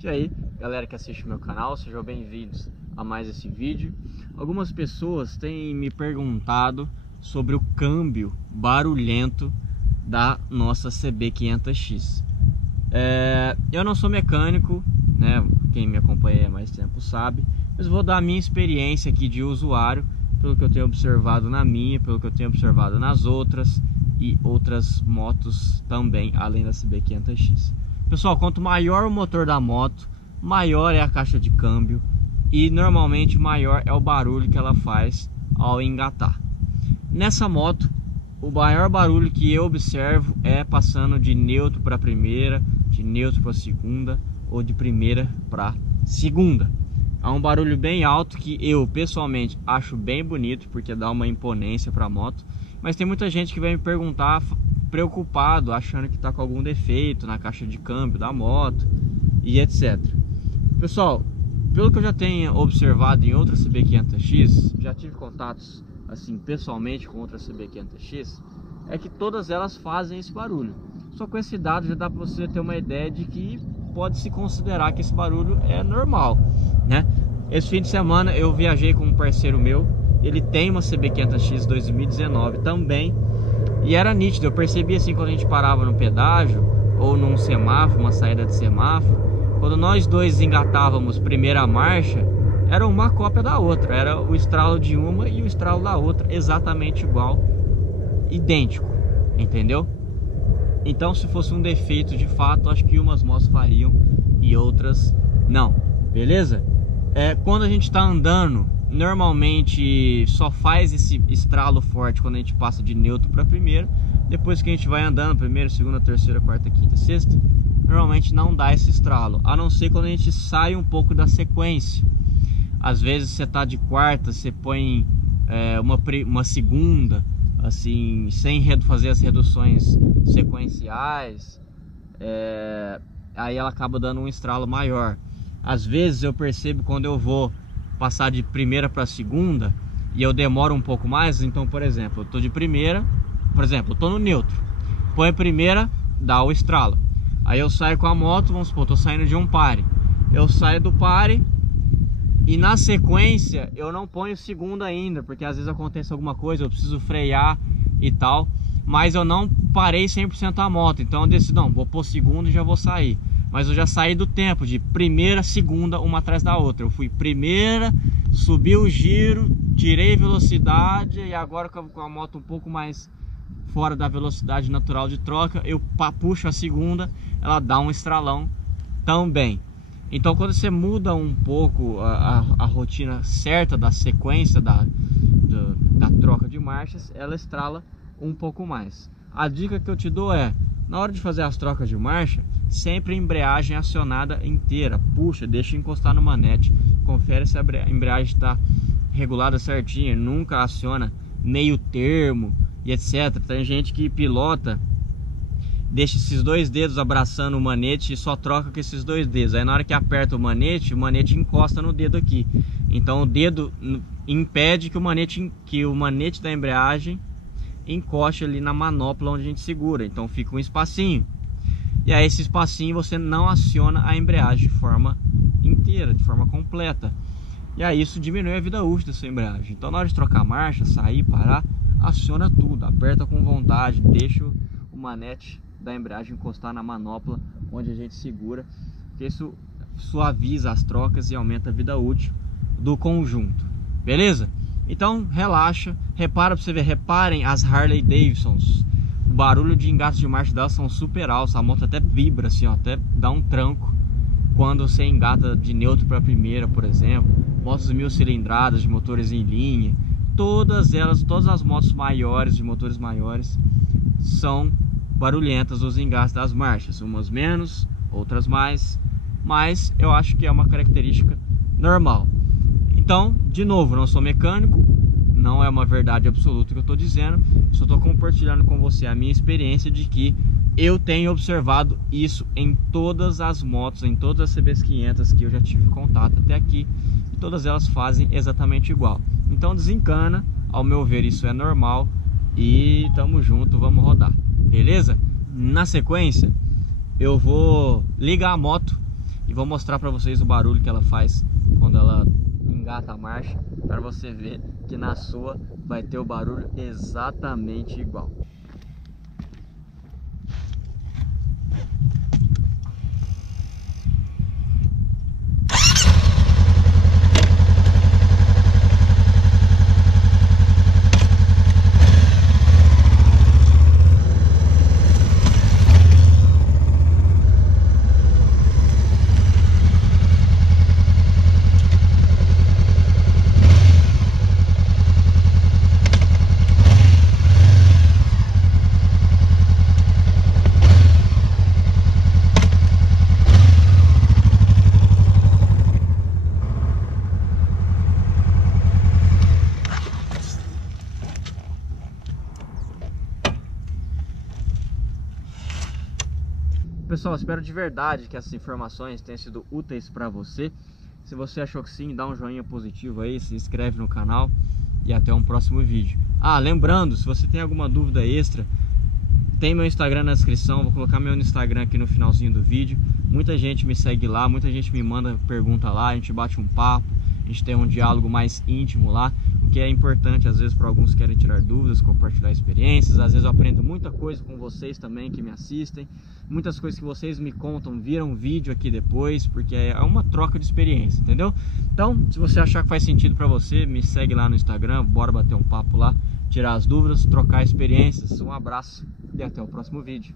E aí, galera que assiste o meu canal, sejam bem-vindos a mais esse vídeo. Algumas pessoas têm me perguntado sobre o câmbio barulhento da nossa CB500X. Eu não sou mecânico, né? Quem me acompanha há mais tempo sabe, mas vou dar a minha experiência aqui de usuário, pelo que eu tenho observado na minha, pelo que eu tenho observado nas outras e outras motos também, além da CB500X. Pessoal, quanto maior o motor da moto, maior é a caixa de câmbio e normalmente maior é o barulho que ela faz ao engatar. Nessa moto, o maior barulho que eu observo é passando de neutro para primeira, de neutro para segunda ou de primeira para segunda. É um barulho bem alto que eu pessoalmente acho bem bonito, porque dá uma imponência para a moto. Mas tem muita gente que vai me perguntar preocupado, achando que está com algum defeito na caixa de câmbio da moto e etc. Pessoal, pelo que eu já tenho observado em outra CB500X, já tive contatos assim pessoalmente com outra CB500X, é que todas elas fazem esse barulho. Só com esse dado já dá para você ter uma ideia de que pode se considerar que esse barulho é normal, né? Esse fim de semana eu viajei com um parceiro meu, ele tem uma CB500X 2019 também, e era nítido, eu percebi assim quando a gente parava no pedágio ou num semáforo, uma saída de semáforo, quando nós dois engatávamos primeira marcha, era uma cópia da outra, era o estralo de uma e o estralo da outra exatamente igual, idêntico, entendeu? Então, se fosse um defeito de fato, acho que umas motos fariam e outras não, beleza? Quando a gente está andando, normalmente só faz esse estralo forte quando a gente passa de neutro para primeira. Depois que a gente vai andando, primeira, segunda, terceira, quarta, quinta, sexta, normalmente não dá esse estralo, a não ser quando a gente sai um pouco da sequência. Às vezes você tá de quarta, você põe uma segunda, assim, sem fazer as reduções sequenciais, aí ela acaba dando um estralo maior. Às vezes eu percebo quando eu vou passar de primeira para segunda e eu demoro um pouco mais. Então, por exemplo, eu tô de primeira, por exemplo, eu tô no neutro, põe a primeira, dá o estralo, aí eu saio com a moto, vamos supor, tô saindo de um pare, eu saio do pare e na sequência eu não ponho segunda ainda, porque às vezes acontece alguma coisa, eu preciso frear e tal, mas eu não parei 100% a moto, então eu decido, não, vou pôr segunda e já vou sair. Mas eu já saí do tempo de primeira, segunda, uma atrás da outra. Eu fui primeira, subi o giro, tirei velocidade, e agora com a moto um pouco mais fora da velocidade natural de troca, eu puxo a segunda, ela dá um estralão também. Então, quando você muda um pouco a rotina certa da sequência da troca de marchas, ela estrala um pouco mais. A dica que eu te dou é, na hora de fazer as trocas de marcha, sempre a embreagem acionada inteira. Puxa, deixa encostar no manete, confere se a embreagem está regulada certinha, nunca aciona meio termo e etc. Tem gente que pilota, deixa esses dois dedos abraçando o manete e só troca com esses dois dedos. Aí na hora que aperta o manete encosta no dedo aqui. Então o dedo impede que o manete da embreagem encoste ali na manopla onde a gente segura. Então fica um espacinho. E aí esse espacinho você não aciona a embreagem de forma inteira, de forma completa. E aí isso diminui a vida útil da sua embreagem. Então na hora de trocar a marcha, sair, parar, aciona tudo, aperta com vontade, deixa o manete da embreagem encostar na manopla onde a gente segura, que isso suaviza as trocas e aumenta a vida útil do conjunto, beleza? Então relaxa, repara pra você ver, reparem as Harley Davidsons, o barulho de engate de marcha delas são super altos, a moto até vibra assim, ó, até dá um tranco quando você engata de neutro para primeira, por exemplo. Motos 1000 cilindradas de motores em linha, todas as motos maiores, de motores maiores, são barulhentas os engates das marchas, umas menos, outras mais, mas eu acho que é uma característica normal. Então, de novo, não sou mecânico, não é uma verdade absoluta que eu estou dizendo, só estou compartilhando com você a minha experiência de que eu tenho observado isso em todas as motos, em todas as CB500 que eu já tive contato até aqui, e todas elas fazem exatamente igual. Então desencana, ao meu ver isso é normal, e tamo junto, vamos rodar, beleza? Na sequência eu vou ligar a moto e vou mostrar para vocês o barulho que ela faz quando ela engata a marcha, para você ver que na sua vai ter o barulho exatamente igual. Pessoal, espero de verdade que essas informações tenham sido úteis para você. Se você achou que sim, dá um joinha positivo aí, se inscreve no canal e até um próximo vídeo. Lembrando, se você tem alguma dúvida extra, tem meu Instagram na descrição, vou colocar meu Instagram aqui no finalzinho do vídeo. Muita gente me segue lá, muita gente me manda pergunta lá, a gente bate um papo, a gente tem um diálogo mais íntimo lá, o que é importante às vezes para alguns que querem tirar dúvidas, compartilhar experiências. Às vezes eu aprendo muita coisa com vocês também que me assistem, muitas coisas que vocês me contam viram vídeo aqui depois, porque é uma troca de experiência, entendeu? Então, se você achar que faz sentido para você, me segue lá no Instagram, bora bater um papo lá, tirar as dúvidas, trocar experiências. Um abraço e até o próximo vídeo.